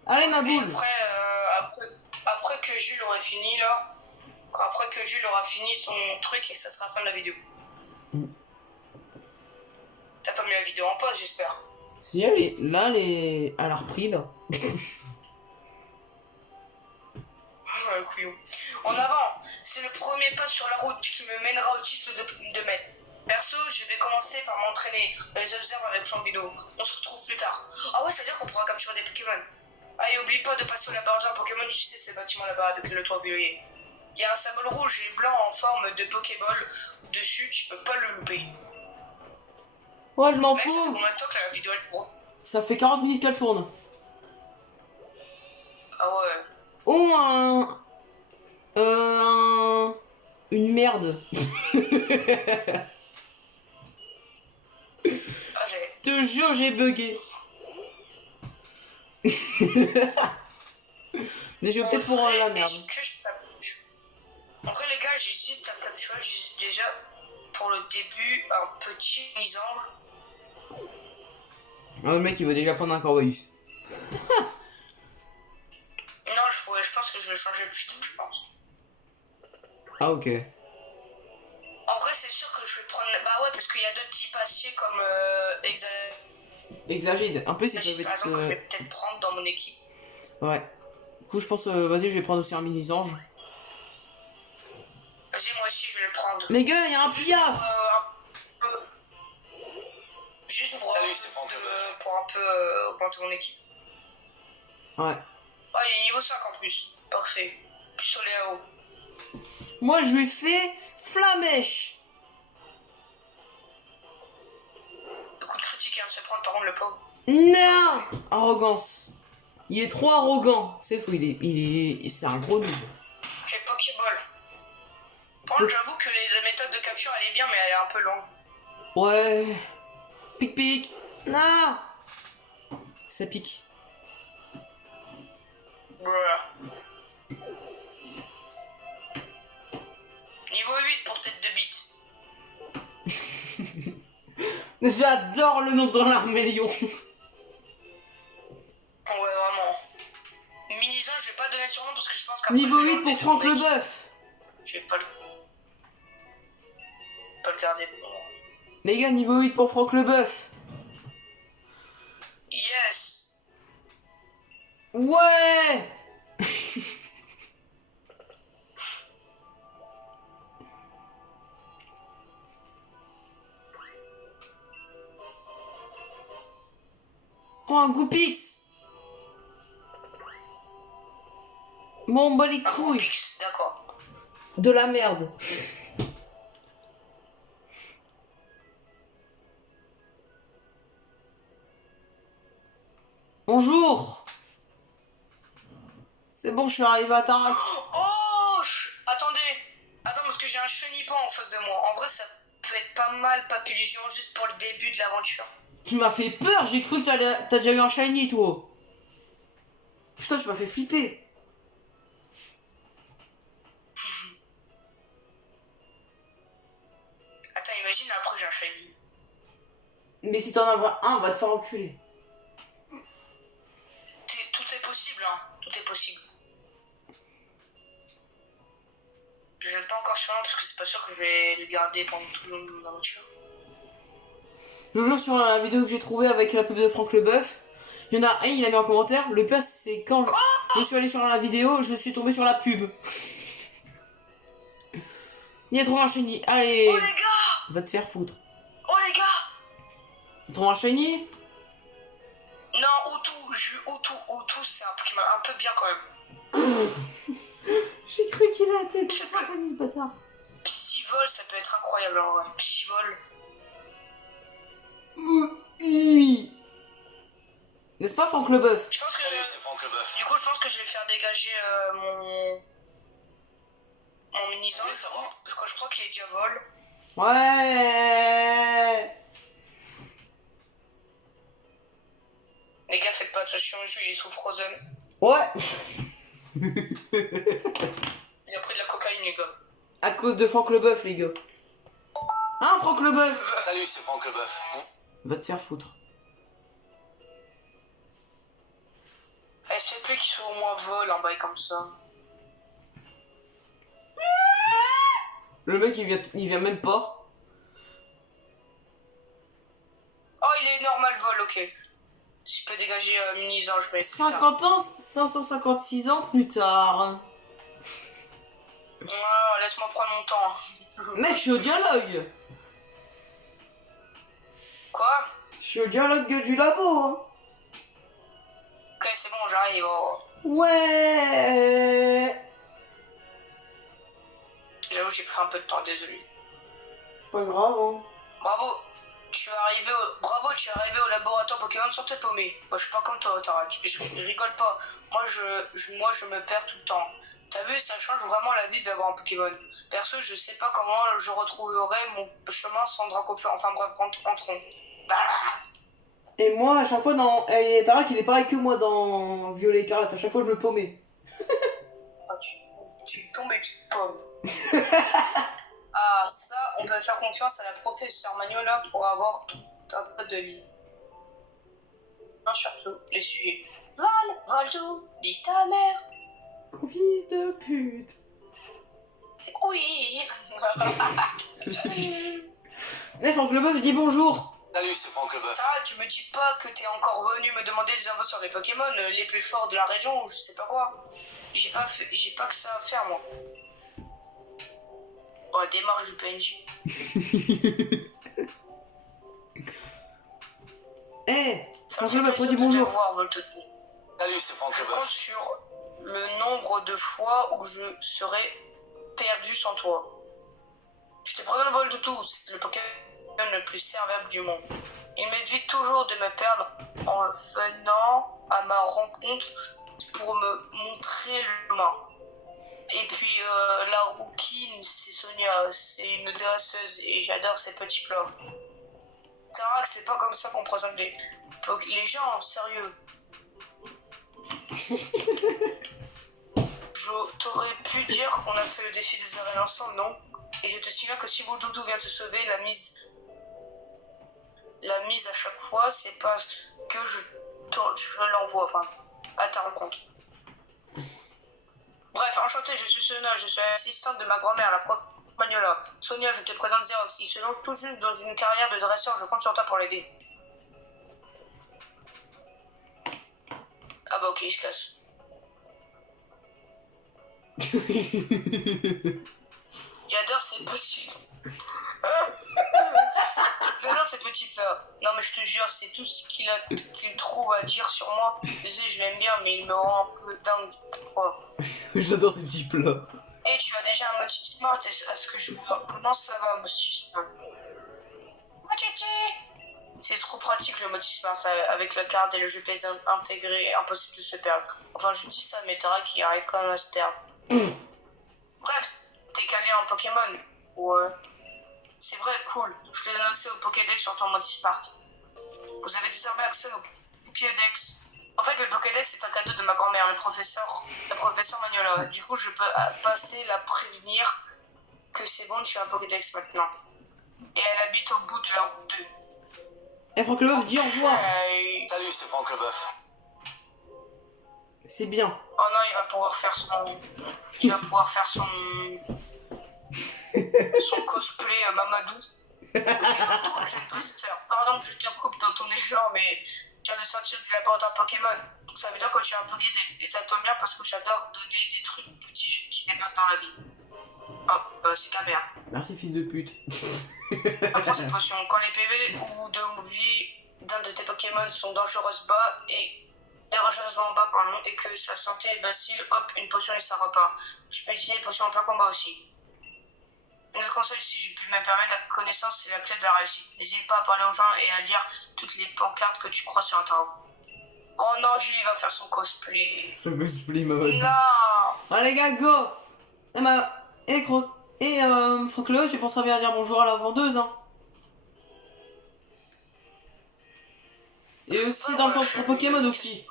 Allez, ma Et boule. après que Jules aurait fini là, Après que Jules aura fini son truc et ça sera la fin de la vidéo. T'as pas mis la vidéo en pause, j'espère. Si elle est là, elle a repris là. Couillon. En avant, c'est le premier pas sur la route qui me mènera au titre de maître. Perso, je vais commencer par m'entraîner dans les observes avec Flambido. On se retrouve plus tard. Ah ouais, ça veut dire qu'on pourra capturer des Pokémon. Ah, et oublie pas de passer au laboratoire Pokémon, tu sais, ces bâtiments là-bas avec le toit violet. Il y a un symbole rouge et blanc en forme de Pokéball dessus, tu peux pas le louper. Ouais, je m'en Mec, ça fait fous. combien de temps que la vidéo elle tourne? Ça fait 40 minutes qu'elle tourne. Ah ouais. Oh, une merde. Ah, j'ai. Te jure, j'ai bugué. Mais je vais peut-être pour la merde. Est-ce que je tape? En vrai, les gars, j'hésite à capturer déjà pour le début un petit misandre. Ah, le mec, il veut déjà prendre un Corvallis. Non, je pense que je vais changer plus tard, je pense. Ah, ok. En vrai, c'est sûr que je vais prendre. Bah ouais, parce qu'il y a d'autres types aciers comme Exagide. Un peu, c'est par peut-être. exemple, que je vais peut-être prendre dans mon équipe. Ouais. Du coup, je pense, vas-y, je vais prendre aussi un mini-ange. Vas-y, moi aussi, je vais le prendre. Mais gars, il y a un Juste piaf. Juste pour, Salut, c'est Franck Leboeuf. pour un peu augmenter mon équipe. Ouais. Ah, il est niveau 5 en plus. Parfait. Plus sur les AO. Moi, je lui fais Flamèche. Le coup de critique vient de se prendre par contre le pauvre. Non. Arrogance. Il est trop arrogant. C'est fou, c'est un gros noob. J'ai Pokéball. Par contre, j'avoue que les méthodes de capture, elle est bien, mais elle est un peu longue. Ouais. Pic pic. Non. Ça pique. Bruh. Niveau 8 pour tête de bite. J'adore le nom dans l'Armélion. Ouais, vraiment. Minisan, je vais pas donner de surnom parce que je pense qu'après. Niveau je vais 8 enlever pour tout Franck mon équipe. Leboeuf. Je vais pas le garder pour moi. Les gars, niveau 8 pour Franck Leboeuf. Yes. Ouais. Oh, un Goupix. Bon, bah les Un gros couilles. pix, d'accord. De la merde. Bonjour. C'est bon, je suis arrivé à Tarak. Oh, attendez. Attends, parce que j'ai un chenipan en face de moi. En vrai, ça peut être pas mal, Papillusion, juste pour le début de l'aventure. Tu m'as fait peur, j'ai cru que t'as déjà eu un shiny, toi. Putain, tu m'as fait flipper. Attends, imagine, après j'ai un shiny. Mais si t'en as un, va te faire enculer. Tout est possible, hein. Tout est possible. Je n'aime pas encore sur un parce que c'est pas sûr que je vais le garder pendant tout le long de mon aventure. Le jour sur la vidéo que j'ai trouvée avec la pub de Franck Leboeuf, il y en a un, il a mis en commentaire. Le pire, c'est quand je suis allé sur la vidéo, je suis tombé sur la pub. Il a trouvé un shiny. Allez, Oh les gars! va te faire foutre. Oh les gars! T'as trouvé un shiny? Non, Utu, c'est un Pokémon un peu bien quand même. J'ai cru qu'il a la tête. C'est pas shiny, ce bâtard. Psyvol, ça peut être incroyable en vrai. Psyvol. Oui. N'est-ce pas, Franck Leboeuf? Je pense que. Salut, c'est Franck Leboeuf. Du coup, je pense que je vais faire dégager mon mini-zan. Vous voulez savoir? Parce que je crois qu'il est déjà vol. Ouais. Les gars, faites pas attention, le jeu il est sous Frozen. Ouais. Il a pris de la cocaïne, les gars. À cause de Franck Leboeuf, les gars. Hein, Franck Leboeuf? Salut, c'est Franck Leboeuf. Va te faire foutre. S'il te plaît qu'il soit au moins vol en bail comme ça. Le mec il vient même pas. Oh, il est normal vol, ok. Je peux dégager mini-ange, je mets plus tard. 50 ans, 556 ans plus tard. Oh, laisse-moi prendre mon temps. Mec, je suis au dialogue. Quoi? Je suis au dialogue du labo. Hein. Ok, c'est bon, j'arrive. Oh. Ouais. J'avoue, j'ai pris un peu de temps, désolé. Pas grave. Hein. Bravo, tu es arrivé au laboratoire Pokémon sans te paumer. Moi, je suis pas comme toi, Tarak. Je rigole pas. Moi, je me perds tout le temps. T'as vu, ça change vraiment la vie d'avoir un Pokémon. Perso, je sais pas comment je retrouverai mon chemin sans Dracofeu. Enfin bref, entrons. Bah. Et moi, à chaque fois dans. Et Tarak, il est pareil que moi dans Violet Écarlate. À chaque fois, je me paumais. Ah, tu tombes et tu te paumes. Ah, ça, on peut faire confiance à la professeure Magnola pour avoir tout un peu de vie. Non, surtout, les sujets. Vole tout, dis ta mère. Fils de pute. Oui. Franck Leboeuf dit bonjour. Salut, c'est Franck Leboeuf. Ah, tu me dis pas que t'es encore venu me demander des infos sur les Pokémon les plus forts de la région ou je sais pas quoi. J'ai pas que ça à faire, moi. Oh, démarche du PNJ. Franck Leboeuf dit bonjour. Salut, c'est Franck Je compte Leboeuf. sur le nombre de fois où je serai perdu sans toi. Je te pardonne vol de tout, c'est le Pokémon le plus serviable du monde. Il m'évite toujours de me perdre en venant à ma rencontre pour me montrer le chemin. Et puis la rouquine, c'est Sonia, c'est une dresseuse et j'adore ses petits plats. Tarak, c'est pas comme ça qu'on présente les gens, sérieux. T'aurais pu dire qu'on a fait le défi des arènes ensemble, non? Et je te signale que si Boudoudou vient te sauver, la mise à chaque fois, c'est parce que je l'envoie, enfin, à ta rencontre. Bref, enchanté, je suis Sonia, je suis assistante de ma grand-mère, la prof Magnola. Sonia, je te présente Xerox. Il se lance tout juste dans une carrière de dresseur, je compte sur toi pour l'aider. Ah bah ok, il se casse. J'adore ces petits... J'adore ces petits plats. Non mais je te jure, c'est tout ce qu'il trouve à dire sur moi. Désolé, je l'aime bien, mais il me rend un peu dingue. Pourquoi? J'adore ces petits plats. Et tu as déjà un motif smart, est-ce que je vois? Comment ça va, motif smart? C'est trop pratique le motif smart avec la carte et le GPS intégré, impossible de se perdre. Enfin, je dis ça, mais Tarak qui arrive quand même à se perdre. Bref, t'es calé en Pokémon? Ouais. C'est vrai, cool. Je te donne accès au Pokédex sur ton motif smart. Vous avez désormais accès au Pokédex. En fait, le Pokédex est un cadeau de ma grand-mère, le professeur Magnola. Du coup, je peux passer la prévenir que c'est bon, tu as un Pokédex maintenant. Et elle habite au bout de la route 2. Franck Leboeuf dit au revoir. Salut, c'est Franck Leboeuf. C'est bien. Oh non, il va pouvoir faire son cosplay Mamadou. J'ai une triste sœur. Pardon que je te coupe dans ton élan, mais tu viens de sortir du laboratoire Pokémon. Donc ça veut dire que tu as un Pokédex. Et ça tombe bien parce que j'adore donner des trucs aux petits jeux qui débattent dans la vie. Oh, c'est ta mère. Merci, fils de pute. Apprends cette potion. Quand les PV ou de vie d'un de tes Pokémon sont dangereusement bas et que sa santé vacille, hop, une potion et ça repart. Je peux utiliser une potion en plein combat aussi. Un autre conseil, si je puis me permettre, la connaissance c'est la clé de la réussite. N'hésite pas à parler aux gens et à lire toutes les pancartes que tu crois sur Internet. Oh non, Julie va faire son cosplay. Son cosplay, ma voix. Non. Allez, gars, go. Franck Leboeuf, tu penseras bien à dire bonjour à la vendeuse, hein. Et aussi dans le centre Pokémon aussi.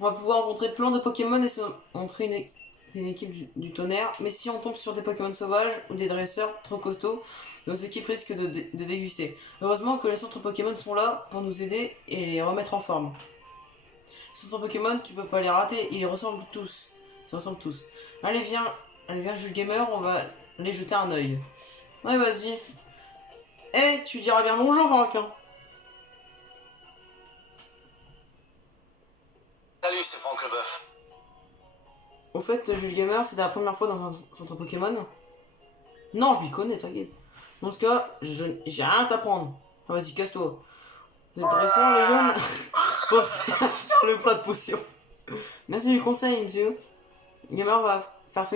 On va pouvoir rencontrer plein de Pokémon et se montrer une équipe du tonnerre. Mais si on tombe sur des Pokémon sauvages ou des dresseurs trop costauds, nos équipes risquent de déguster. Heureusement que les centres Pokémon sont là pour nous aider et les remettre en forme. Les centres Pokémon, tu peux pas les rater, ils ressemblent tous. Allez, viens, Jules Gamer, on va aller jeter un œil. Ouais, vas-y. Eh, tu diras bien bonjour, Franck. Hein. Salut, c'est Franck Leboeuf. Au fait, Jules Gamer, c'était la première fois dans un centre Pokémon. Non, je m'y connais, t'inquiète. Dans ce cas, j'ai rien à t'apprendre. Ah, vas-y, casse-toi. Vous êtes dresseurs, les jeunes? Bon, c'est le plat de potion. Merci du conseil, monsieur. Gamer va faire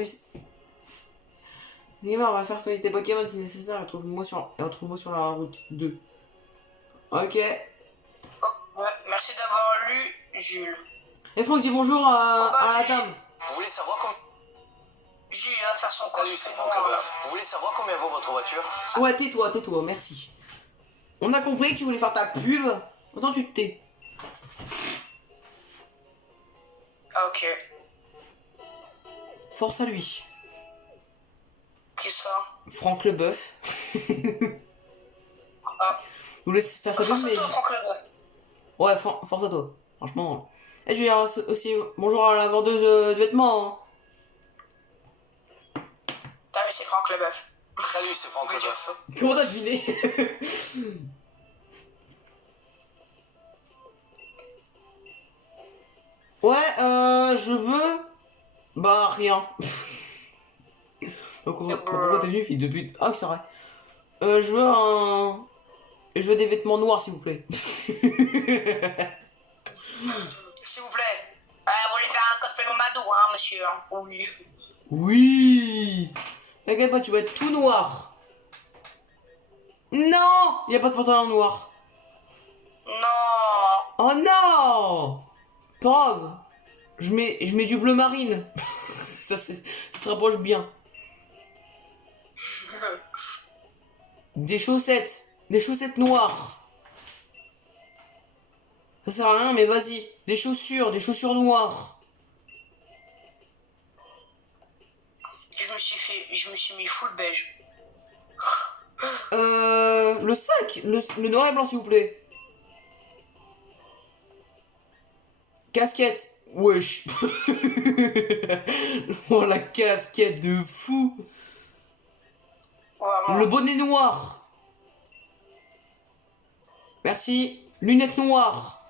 soigner tes Pokémon si nécessaire. Retrouve-moi sur la route 2. Ok. Et Ouais, merci d'avoir lu, Jules. Franck, dis bonjour à la dame. Vous voulez savoir combien... Jules il va faire son Salut, c'est cosplay Franck noir, là. Leboeuf. Vous voulez savoir combien vaut votre voiture? Ouais, tais-toi, merci. On a compris que tu voulais faire ta pub. Attends, tu te tais. Ah, ok. Force à lui. Qui ça? Franck Leboeuf. Ah. Vous voulez faire sa pub, Force à mais... toi, Franck Leboeuf. Ouais, force à toi. Franchement. Et je vais dire aussi bonjour à la vendeuse de vêtements. Hein. Putain, mais c'est Franck Leboeuf. Salut, c'est Franck Oui, Leboeuf. Comment t'as deviné? Ouais, je veux... Bah, rien. Donc, pourquoi t'es venu, fille de pute? Ah, c'est vrai. Je veux un... Je veux des vêtements noirs, s'il vous plaît. S'il vous plaît. Vous voulez faire un cosplay Mamadou, hein, monsieur? Hein? Oui. Oui. T'inquiète pas, tu vas être tout noir. Non, y a pas de pantalon noir. Non. Oh non. Pas grave. Je mets du bleu marine. ça se rapproche bien. Des chaussettes noires. Ça sert à rien, mais vas-y. Des chaussures noires. Je me suis mis full beige. Le sac, le noir et blanc, s'il vous plaît. Casquette. Wesh. Oh, la casquette de fou. Vraiment. Le bonnet noir. Merci. Lunettes noires.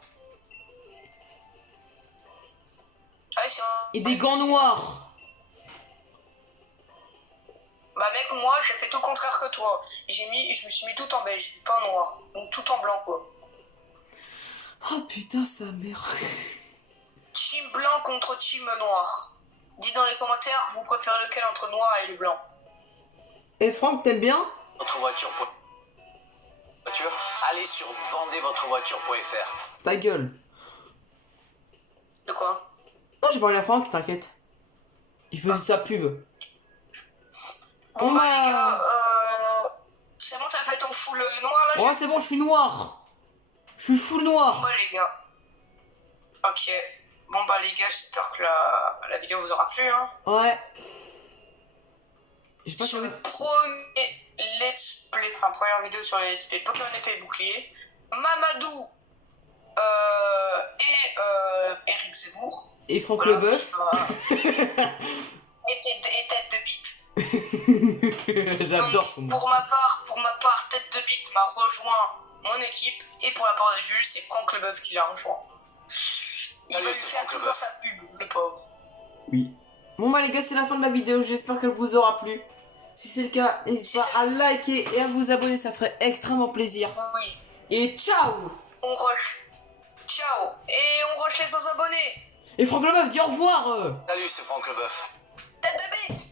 Ah, oui, c'est vrai. Et des gants noirs. Bah mec, moi j'ai fait tout le contraire que toi. Je me suis mis tout en beige, pas en noir. Donc tout en blanc quoi. Oh putain, sa mère. Team blanc contre team noir. Dites dans les commentaires, vous préférez lequel entre noir et le blanc. Et Franck, t'aimes bien? Votre voiture... Allez sur vendezvotrevoiture.fr. Ta gueule. De quoi? Non, j'ai parlé à Franck, t'inquiète. Il faisait sa pub. Bon bah les Ouais. gars, c'est bon, t'as fait ton full noir là? Ouais, c'est bon, je suis noir. Je suis full noir. Bon bah les gars. Ok. Bon bah les gars, j'espère que la vidéo vous aura plu hein. Ouais. J'ai pas Sur envie le premier let's play, enfin première vidéo sur les let's play Pokémon épée et bouclier, Mamadou et Eric Zemmour. Et Franck Voilà, Leboeuf. Et tête de bite. J'adore Donc, son nom. pour ma part, tête de bite m'a rejoint mon équipe et pour la part de Jules, c'est Franck Leboeuf qui l'a rejoint. Il Allez, va lui c'est faire Franck tout dans Leboeuf. sa pub, le pauvre. Oui. Bon bah les gars, c'est la fin de la vidéo. J'espère qu'elle vous aura plu. Si c'est le cas, n'hésitez pas à liker et à vous abonner, ça ferait extrêmement plaisir. Oui. Et ciao. On rush. Ciao. Et on rush les 100 abonnés. Et Franck Leboeuf dit au revoir. Salut, c'est Franck Leboeuf. Tête de bite.